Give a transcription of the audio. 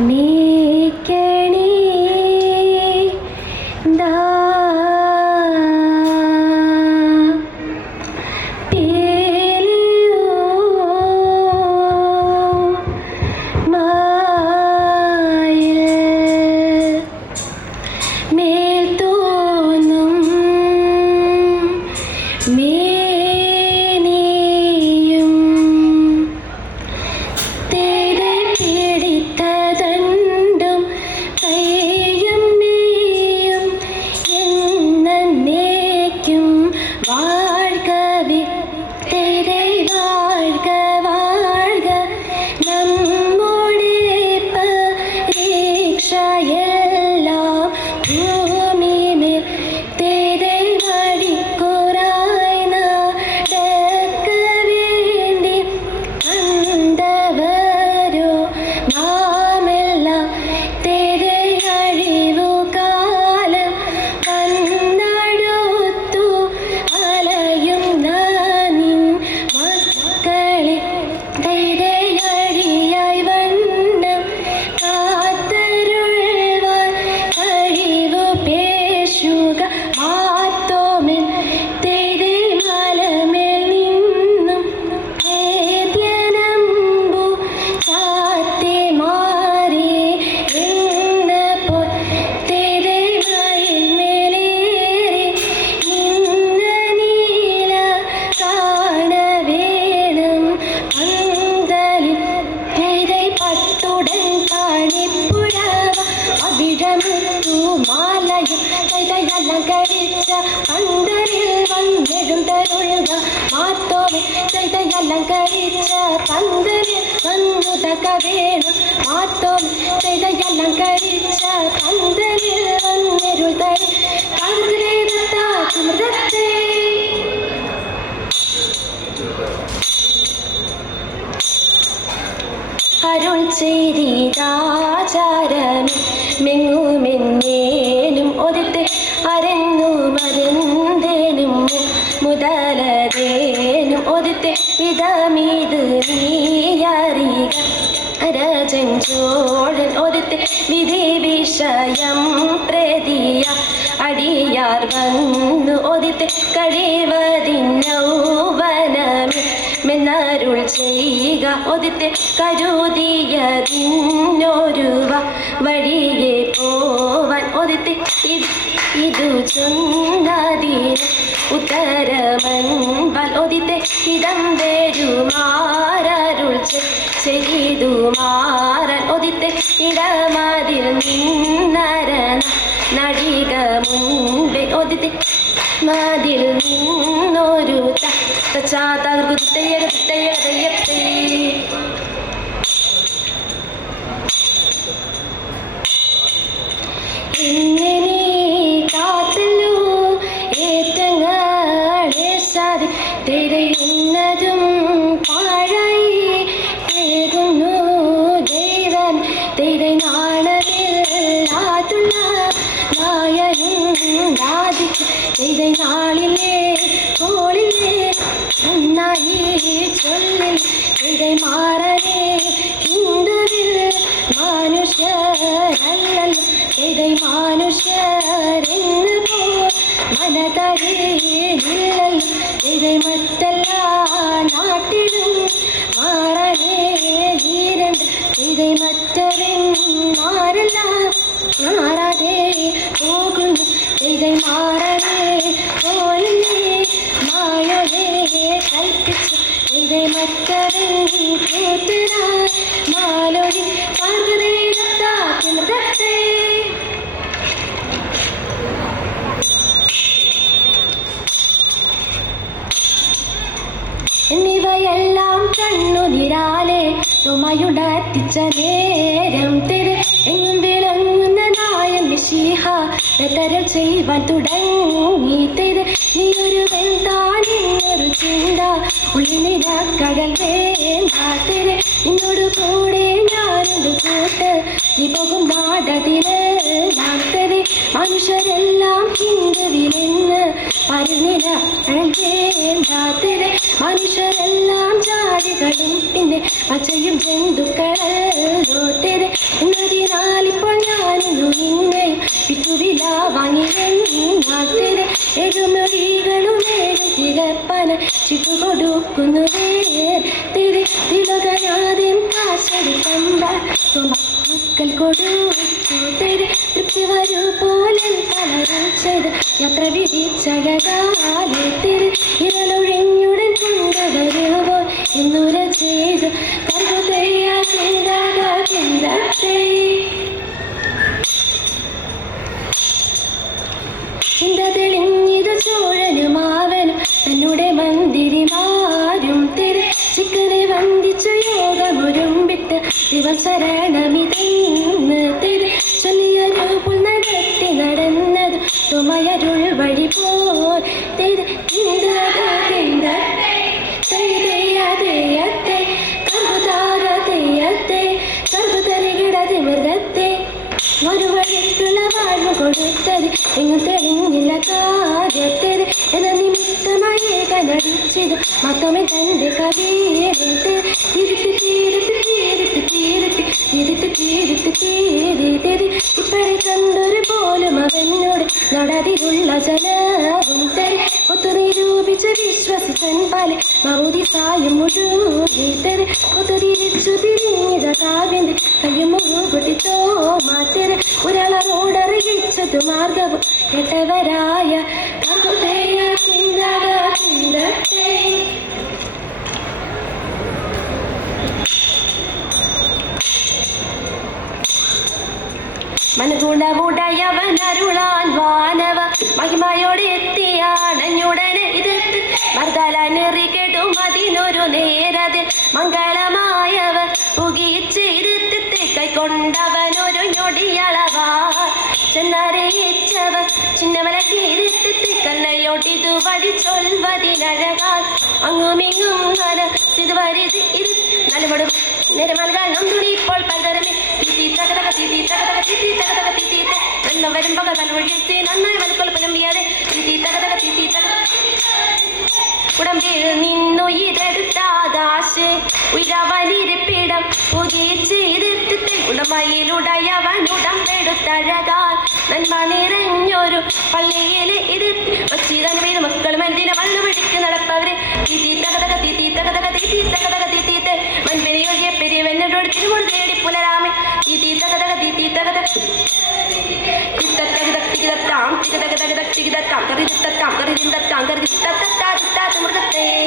നീക്കണേ അലങ്കരിച്ച പന്തലിൽ വന്നെഴുന്തരുളുക മാത്തോമേ ചെയ്തയലങ്കരിച്ച പന്തലിൽ വന്നുതക വേണം മാത്തോമേ ചെയ്തയലങ്കരിച്ച പന്തലിൽ വന്നെഴുതരു മൃഗത്തെ അരുൾ ചെയ്താചാരം മെങ്ങുമെന്നേനും ഒതുത്ത് അരങ്ങു മരുന്തേനും മുതലതേനും ഒതുത്ത് വിധമീത് നീയറിക രജൻ ചോഴൻ ഒതുത്ത് വിധി വിഷയം പ്രതിയ അടിയാർ വന്നു ഒതുത്ത് കഴിവതിന്നൗവനമേ മെന്നരുൾ ചെയ്യുക ഒതുത്ത് കരുതിയതിന്നൊരുവ വഴിയെ പോവാൻ ഒതുത്ത് ഇതു ചൊന്നതിന് ഉത്തരമൻപാൽ ഒതുത്ത് ഇതം വരുമാരരുൾ ചെയ്തു മാറൻ ഒതുത്ത് ഇടമതിൽ നിന്നരന നടിക മുൻപേ ഒതുത്ത് മതിൽ നിന്നൊരു ഇങ്ങനെ കാത്തല്ലോ ഏറ്റങ്ങളെ സാധി തിരയുന്നതും പാഴായി തേകുന്നു ദൈവം തിരനാളമില്ലാതുള്ള നായനുണ്ടാതിച്ച് തിരനാളിലെ കോളിലെ നന്നായി ചൊല്ലിൽ ഇടை മാറനെ ഹിന്ദുവിൽ മനുഷ്യരല്ലല്ലോ ഇടை മനുഷ്യരെന്ന് പോ മനതരിയില്ലല്ലോ ഇടை മറ്റെല്ലാ നാട്ടിലും മാറനെ ധീരണ്ട് ഇടை മറ്റവന്മാരെല്ലാം മാറാതെ പോകുന്നു ഇടை മാറനെ പോലേ മായവേ കൽപ്പിച്ചു ഇടை മറ്റവൻ കൂട്ടുരാ മാലൊഴി മൃഗത്തെ എന്നിവയെല്ലാം കണ്ണുനിരാലെ ചുമയുടത്തിച്ച നേരം തിര് എങ്ങും വിളങ്ങുന്ന നായൻ മിശിഹ ബദൽ ചെയ്യുവാൻ തുടങ്ങി തിര് നീയൊരു വെന്താനിന്നൊരു ചിന്ത ഉള്ളിനിര കടൽ വേണ്ട തിര് നിന്നോട് കൂടെ ഞാനുണ്ട് കൂട്ട് നീ പോകും നാടതിലെല്ലാം തിര് മനുഷ്യരെല്ലാം ഹിന്ദുവിലെന്ന് പറഞ്ഞിര വേണ്ട തിര് മനുഷ്യരെല്ലാം ജാതികളും പിന്നെ പച്ചയും ജന്തുക്കളല്ലോ തിര് കൊടുത്തു തേര് തൃപ്തി വരൂ പോലെ പലരും ചെയ്ത് യാത്ര വിധിച്ചഴകാലെ തേര് ഇരലൊഴിഞ്ഞുടൻ കൊണ്ടുവരുവോ എന്നുര ചെയ്ത് കരുതയ ചിന്തത്തെ ചിന്ത തെളിഞ്ഞിത് ചോഴനും അവനും തന്നുടെ മന്ദിരിമാരും തെരു ചിക്കനെ വന്ദിച്ചു യോഗമൊരുമ്പിട്ട് ദിവം ശരണമിതെന്ന് തെരു ചൊല്ലിയൊരു പുൽ നടത്തി നടന്നത് തുമയരുൾ വഴി പോൽ തെരു മൃഗത്തെ ഒരു വഴിക്കുള്ള വാഴ്വ് കൊടുത്തത് എങ്ങും തെളിഞ്ഞില്ല കാര്യത്തേത് എന്ന നിമിത്തമായി കനടിച്ചത് മൊത്തമേ തന്റെ കവിയെടുത്ത് തിരുത്തി തീരുത്തി തീരുത്തി തീരുത്തി തിരുത്തി തീരുത്തി തീരി ഇപ്പഴെ കണ്ടൊരു പോലും അവനോട് നടതിലുള്ള ജനവും തരി ഒത്തു നിരൂപിച്ച് വിശ്വസിച്ചൻ പല മൗതി സായും മുഴുകി തരി ഒത്തു തിരിച്ചു തിരിഞ്ഞത കാവ്യന്റെ കയ്യും മുഴുകുട്ടിത്തോ മാറ്റര് ഒരാളോടറിയിച്ചത് മാർഗവും കെട്ടവരായ ചിന്തത്തെ മനഗുണമുടയവനരുളാൻ വാനവ മഹിമയോടെ എത്തിയാണഞ്ഞുടനെ എതിർത്ത് മർദ്ദലനെറി കെടും അതിനൊരു നേരതിൽ മംഗളമായവർ പുകിച്ചെടുത്ത് കൈക്കൊണ്ടവനൊരു ഞൊടിയളവാ ചെന്നറിയിച്ചവർ ചിന്നമലക്കിരുത്തി കല്ലയോട്ടിതു വഴി ചൊൽവതിനഴകാൽ അങ്ങുമിങ്ങും നര സിതുവരിത് ഇരു നലമടും നിരമൽകാൽ നന്ദുണിപ്പോൾ പലതരമേ വെള്ളം വരുമ്പോൾ തലൊഴിച്ച് നന്നായി വലക്കൊലപ്പനമ്പിയാതെ ഉടമ്പിൽ നിന്നു ഇതെടുത്താകാശ് ഉയവനിരിപ്പിടം പുതിച്ച് ഇരുത്തി ഉടമയിലുടയവനുടമ്പെടുത്തഴകാൽ നന്മ നിറഞ്ഞൊരു പള്ളിയിലെ ഇരുത്തി വച്ചിതൻ വീട് മക്കളും എന്തിനെ വന്നു പിടിച്ച് നടപ്പവര് തീത്തീത്തകതക മൻപിനെയൊഴിയ പെരിയവനോട് തിരുമുടി തേടി പുലരാമേ മൃഗത്തെ